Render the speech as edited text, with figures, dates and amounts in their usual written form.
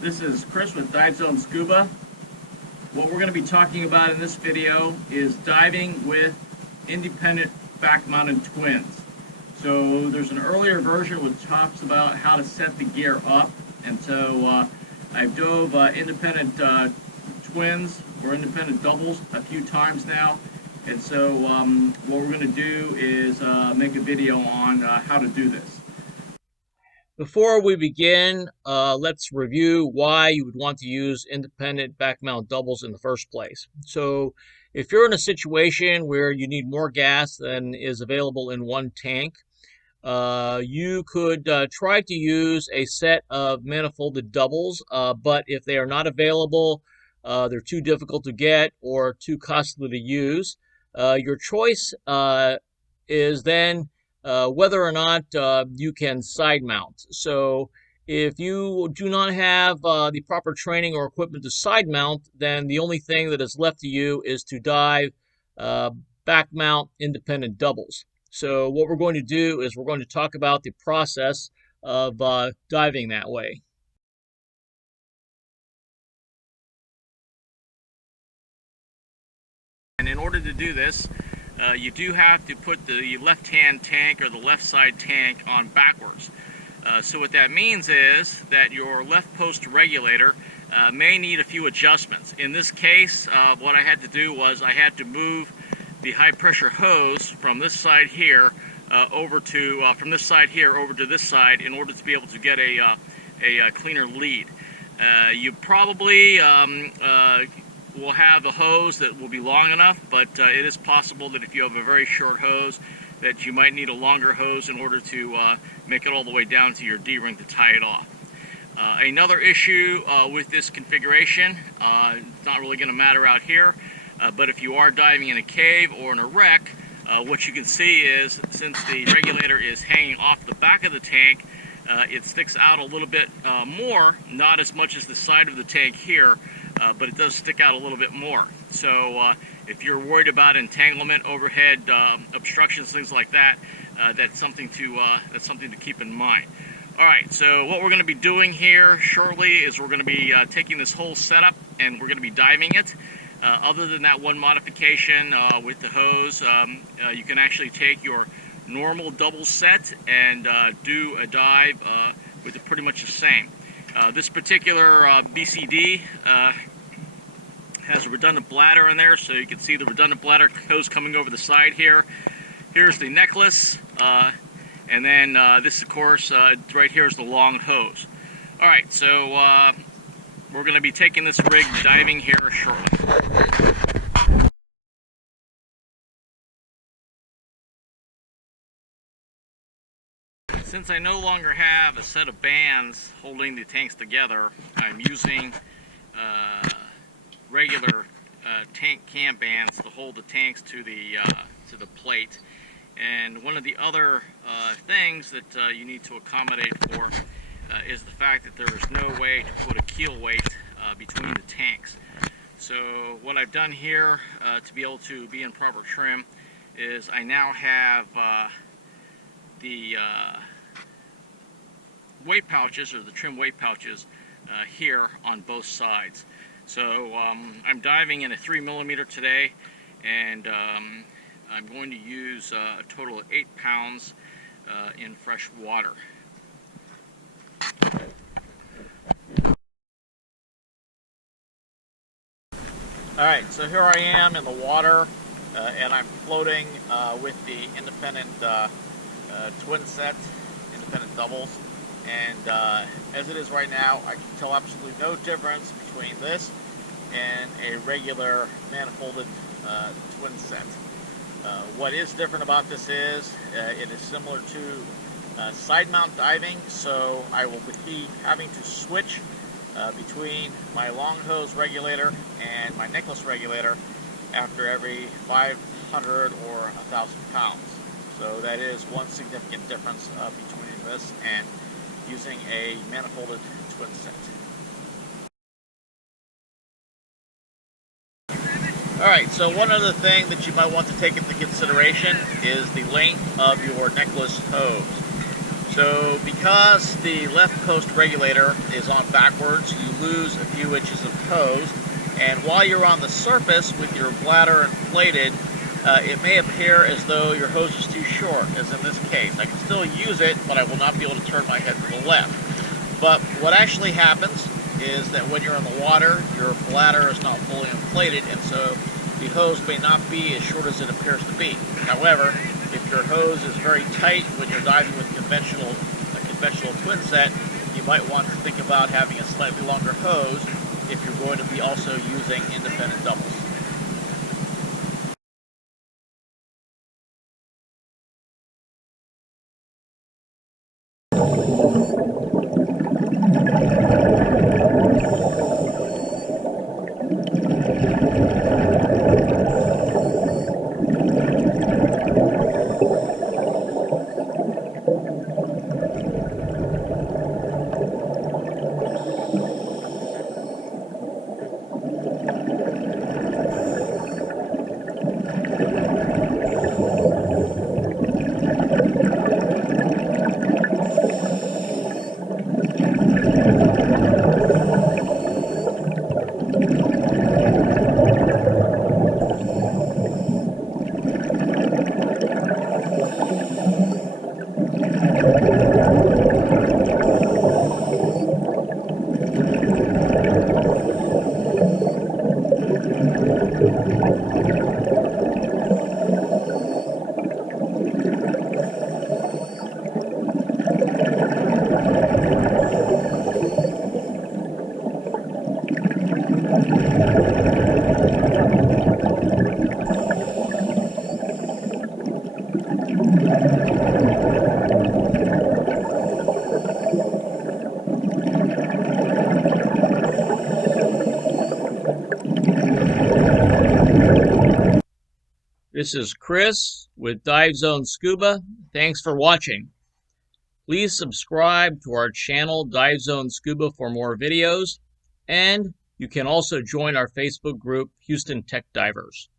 This is Chris with Dive Zone Scuba. What we're going to be talking about in this video is diving with independent back-mounted twins. So there's an earlier version which talks about how to set the gear up, and so I've dove independent twins or independent doubles a few times now, and so what we're going to do is make a video on how to do this. Before we begin, let's review why you would want to use independent back mount doubles in the first place. So if you're in a situation where you need more gas than is available in one tank, you could try to use a set of manifolded doubles, but if they are not available, they're too difficult to get or too costly to use, your choice is then whether or not you can side mount. So if you do not have the proper training or equipment to side mount, then the only thing that is left to you is to dive back mount independent doubles. So what we're going to do is we're going to talk about the process of diving that way. And in order to do this, you do have to put the left-hand tank or the left side tank on backwards. So what that means is that your left post regulator may need a few adjustments. In this case, what I had to do was I had to move the high pressure hose from this side here over to this side in order to be able to get a cleaner lead. You probably will have a hose that will be long enough, but it is possible that if you have a very short hose that you might need a longer hose in order to make it all the way down to your D-ring to tie it off. Another issue with this configuration, it's not really going to matter out here, but if you are diving in a cave or in a wreck, what you can see is since the regulator is hanging off the back of the tank, it sticks out a little bit more, not as much as the side of the tank here, but it does stick out a little bit more. So if you're worried about entanglement, overhead obstructions, things like that, that's something to keep in mind. All right, so what we're going to be doing here shortly is we're going to be taking this whole setup and we're going to be diving it. Other than that one modification with the hose, you can actually take your normal double set and do a dive with it pretty much the same. This particular BCD has a redundant bladder in there, so you can see the redundant bladder hose coming over the side here. Here's the necklace, and then this, of course, right here is the long hose. All right, so we're going to be taking this rig diving here shortly. Since I no longer have a set of bands holding the tanks together, I'm using regular tank cam bands to hold the tanks to the plate. And one of the other things that you need to accommodate for is the fact that there is no way to put a keel weight between the tanks. So what I've done here to be able to be in proper trim is I now have the weight pouches, or the trim weight pouches, here on both sides. So I'm diving in a 3mm today, and I'm going to use a total of 8 pounds in fresh water. Alright, so here I am in the water, and I'm floating with the independent twin set, independent doubles. And as it is right now, I can tell absolutely no difference between this and a regular manifolded twin set. What is different about this is it is similar to side mount diving, so I will be having to switch between my long hose regulator and my necklace regulator after every 500 or 1,000 pounds. So that is one significant difference between this and using a manifolded twin set. Alright, so one other thing that you might want to take into consideration is the length of your necklace hose. So because the left post regulator is on backwards, you lose a few inches of hose, and while you're on the surface with your bladder inflated, it may appear as though your hose is too short, as in this case. I can still use it, but I will not be able to turn my head to the left. But what actually happens is that when you're in the water, your bladder is not fully inflated, and so the hose may not be as short as it appears to be. However, if your hose is very tight when you're diving with a conventional twin set, you might want to think about having a slightly longer hose if you're going to be also using independent doubles. This is Chris with Dive Zone Scuba. Thanks for watching. Please subscribe to our channel, Dive Zone Scuba, for more videos. And you can also join our Facebook group, Houston Tech Divers.